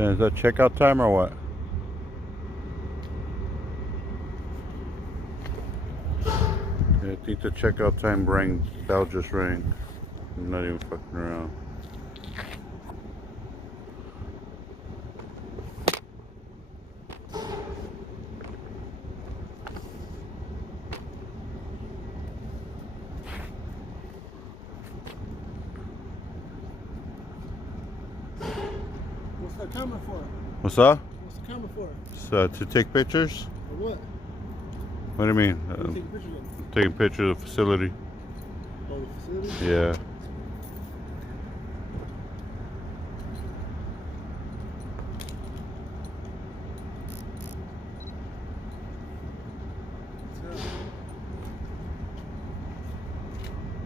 Is that checkout time or what? Yeah, I think the checkout time rang. Bell just rang. I'm not even fucking around. What's the camera for? What's up? What's the camera for? To take pictures? For what? What do you mean? What are you taking pictures of? Taking pictures of the facility. Oh, the facility? Yeah.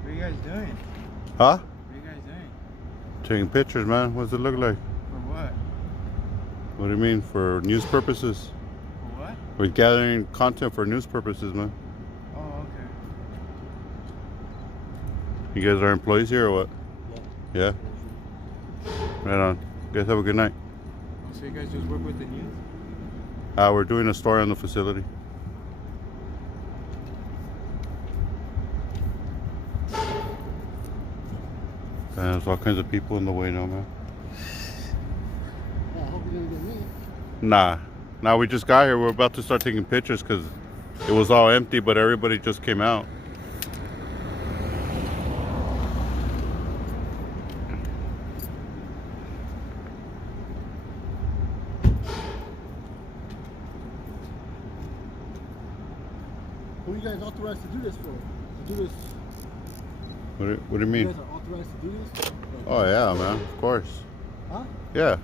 What are you guys doing? Huh? What are you guys doing? Taking pictures, man. What does it look like? For what? What do you mean? For news purposes? For what? We're gathering content for news purposes, man. Oh, okay. You guys are employees here or what? Yeah? Right on. You guys have a good night. Oh, so you guys just work with the news? We're doing a story on the facility. There's all kinds of people in the way now, man. Yeah, I hope you didn't get me. Nah. Now we just got here. We're about to start taking pictures because it was all empty, but everybody just came out. Who are you guys authorized to do this for? To do this? What do you You mean? guys are authorized to do this? Oh, yeah, man. Of course. Huh? Yeah.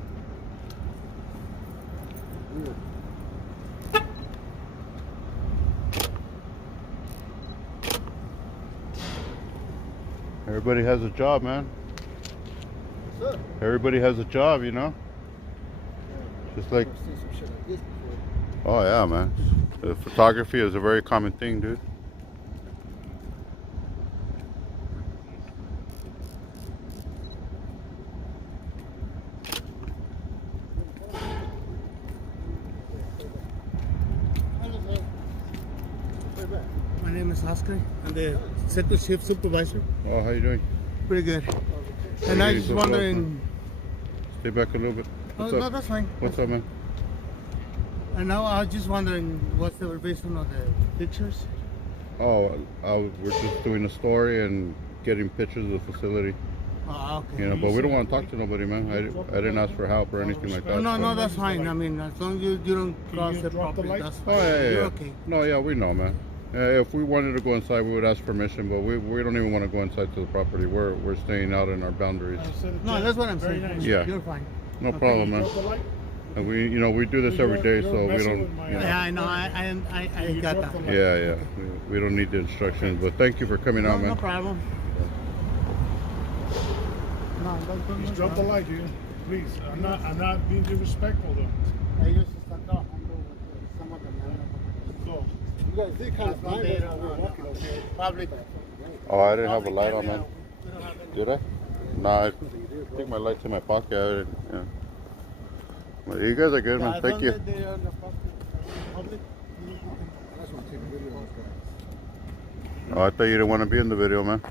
Weird. Everybody has a job, man. What's up? Everybody has a job, you know? Just like, I've seen some shit like this before. oh, yeah, man. The photography is a very common thing, dude. My name is Oscar. I'm the second shift supervisor. Oh, how you doing? Pretty good. And I just wondering. Stay back a little bit. Oh, What's no, up? that's fine. What's up, man? And now I was just wondering what's the reason of the pictures? Oh, we're just doing a story and getting pictures of the facility. Oh, okay. You know, but we don't want to talk to nobody, man. I didn't ask for help or anything like that. Oh, no, so- no, that's fine. I mean, as long as you don't cross the property, that's Oh, fine. yeah, yeah, You're yeah. okay. No, yeah, we know, man. If we wanted to go inside, we would ask permission, but we don't even want to go inside to the property. We're staying out in our boundaries. No, that's what I'm saying. Nice. Yeah. You're fine. No Okay. problem, man. Drop the light? And we do this every day, so we messing don't. with my- You know, Yeah, I know. I You got dropped that. the light. yeah. We don't need the instructions, but thank you for coming No, out, no man. problem. No, don't Just drop the light, dude. Please. I'm not being disrespectful though. I used to start off with some of them. So, You guys did kind of blind us when we were walking over here. Public. Oh, I didn't have a light on, man. We don't have any. Did I? Nah, I think my light's in my pocket. Yeah. Well, you guys are good, man. As Thank long you. as they are in the public. I just want to take a video of this guy. Oh, I thought you didn't want to be in the video, man.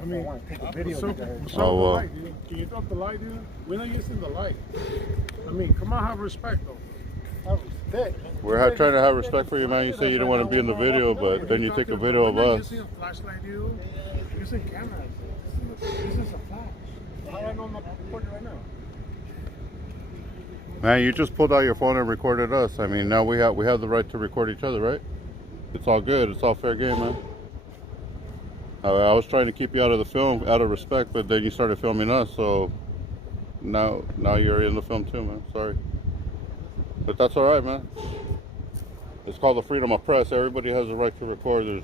I mean, want to take a video so, of you guys. so Oh, the well. light, dude. Can you drop the light, dude? We're not using the light. I mean, come on, have respect though. Have respect. We're trying to have respect for you, man. You say you didn't want to be in the video, but then you take a video of We're not us. using a flashlight, dude. We're using cameras. This is a flash. How do I know I'm not recording right now? Man, you just pulled out your phone and recorded us. I mean, now we have the right to record each other, right? It's all good. It's all fair game, man. I was trying to keep you out of the film, out of respect, but then you started filming us, so now you're in the film too, man. Sorry, but that's all right, man. It's called the freedom of press. Everybody has the right to record. There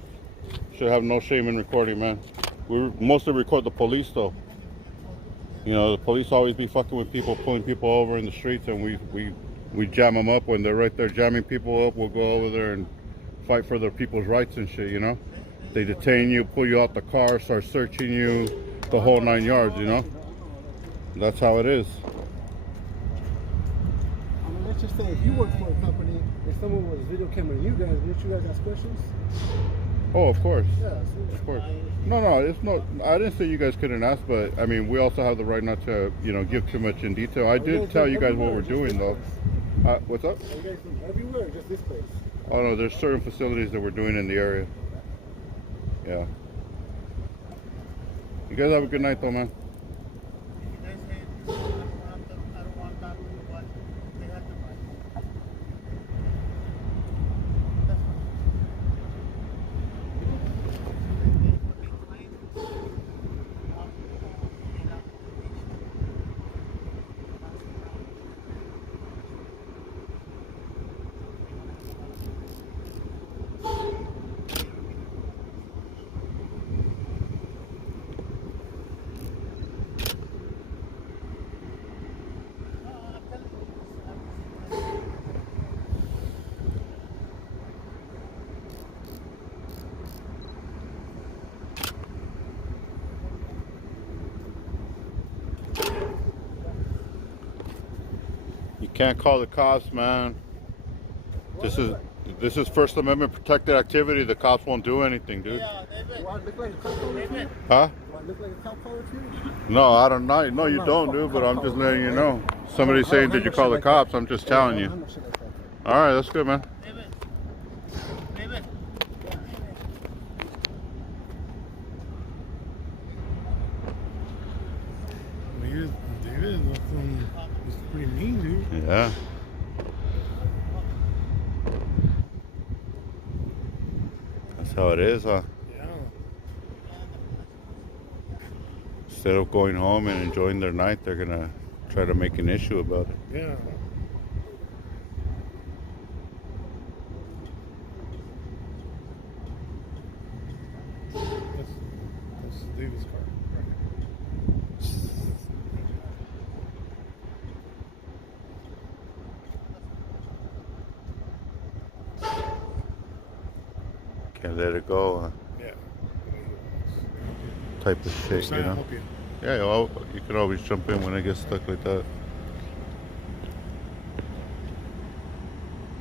should have no shame in recording, man. We mostly record the police, though. You know, the police always be fucking with people, pulling people over in the streets, and we jam them up when they're right there jamming people up. We'll go over there and fight for their people's rights and shit, you know. They detain you, pull you out the car, start searching you, the whole 9 yards, you know. That's how it is. it's just that if you work for a company and someone was video cameraing you guys, wouldn't you guys ask questions? Oh, of course. Yeah, so Of course. No, it's no. I didn't say you guys couldn't ask, but I mean, we also have the right not to, give too much in detail. I did tell you guys what we're doing, though. What's up? Are you guys from everywhere or just this place? Oh no, there's certain facilities that we're doing in the area. Yeah. You guys have a good night, though, man. You guys say, I don't want that, but they have to buy. That's fine. What they claim is, You can't call the cops, man. This is First Amendment protected activity. The cops won't do anything, dude. Do I look like a cop caller to you? Huh? Do I look like a cop caller to you? No, I don't know. No, you don't, dude. But I'm just letting you know. Somebody's saying, "Did you call the cops?" I'm just telling you. All right, that's good, man. David. David, it's pretty mean, dude. Yeah. That's how it is, huh? Yeah. Instead of going home and enjoying their night, they're gonna try to make an issue about it. Yeah. That's David's car. Can't let it go, huh? Yeah. Type of shit, Sorry, you know? I'll help you. Yeah, well, you can always jump in when it gets stuck like that.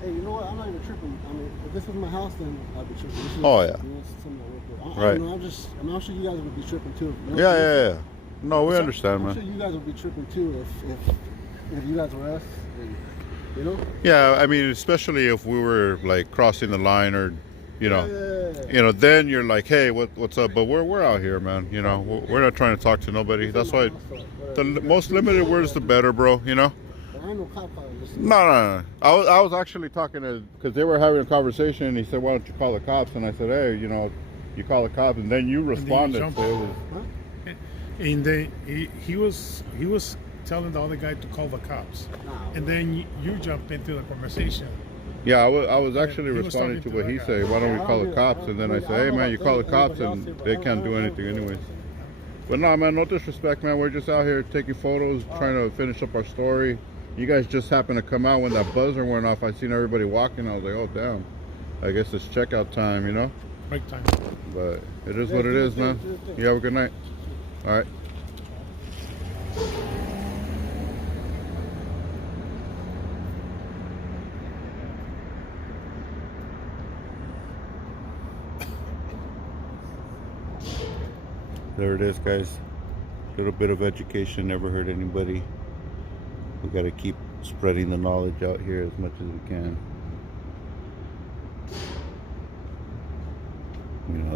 Hey, you know what? I'm not even tripping. I mean, if this was my house, then I'd be tripping. This is, Oh, yeah. You know, it's something I work with. Right. I'm sure you guys would be tripping too. You know? Yeah. No, we understand, I'm sure man. you guys would be tripping too if you guys were us. And, you know? Yeah, I mean, especially if we were like crossing the line or, Yeah. then you're like, hey, what's up? But we're out here, man. We're not trying to talk to nobody. That's why the most limited words, the better, bro. There ain't no cop calling. No. I was actually talking to, because they were having a conversation, and he said, why don't you call the cops? And I said, hey, you call the cops, and then you responded. jumped. So it was, And he was telling the other guy to call the cops, and then you jumped into the conversation. yeah, I was actually He was responding to talking to what that he guy. said. Why don't we call the cops? And then I said, hey, man, you call the cops, and they can't do anything anyways. But no, man, no disrespect, man. We're just out here taking photos, trying to finish up our story. You guys just happened to come out when that buzzer went off. I seen everybody walking. I was like, oh, damn. I guess it's checkout time, Break time. But it is what it is, man. You have a good night. All right. There it is, guys. A little bit of education never hurt anybody. We got to keep spreading the knowledge out here as much as we can.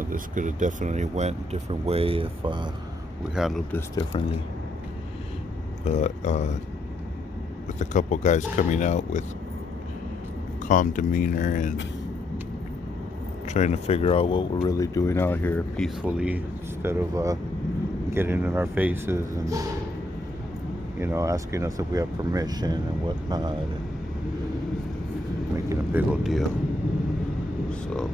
This could have definitely went a different way if we handled this differently. But with a couple guys coming out with calm demeanor and trying to figure out what we're really doing out here peacefully instead of getting in our faces and asking us if we have permission and whatnot and making a big old deal. So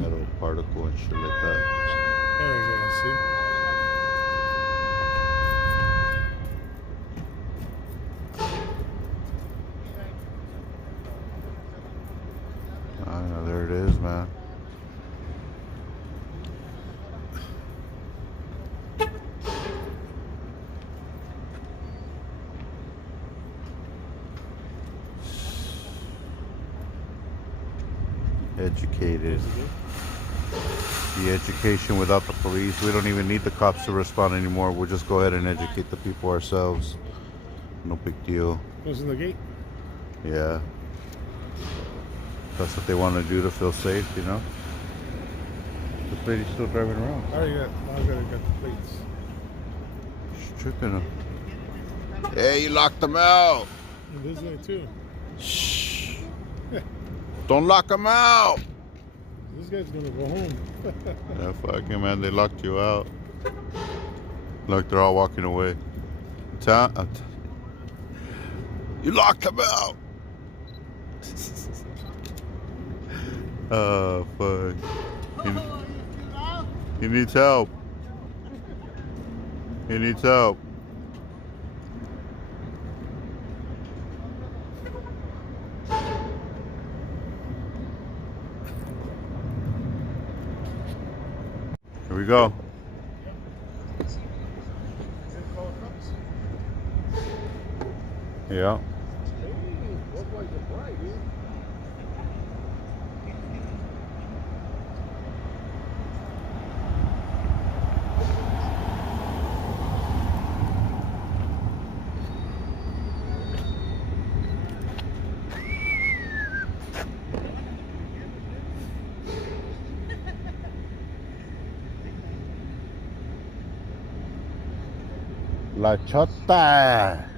metal particle and shit like that. There we go. See. I know, there it is, man. Educated. The education without the police. We don't even need the cops to respond anymore. We'll just go ahead and educate the people ourselves. No big deal. Closing the gate. Yeah. That's what they want to do to feel safe, you know? This lady's still driving around. I got the plates. She's tripping. Hey, you locked them out. And this way too. Shh. Don't lock them out. This guy's gonna go home. Yeah, fucking man, they locked you out. Look, they're all walking away. You locked them out. Oh, fuck. He needs help. He needs help. Here we go. Yeah. La Chota.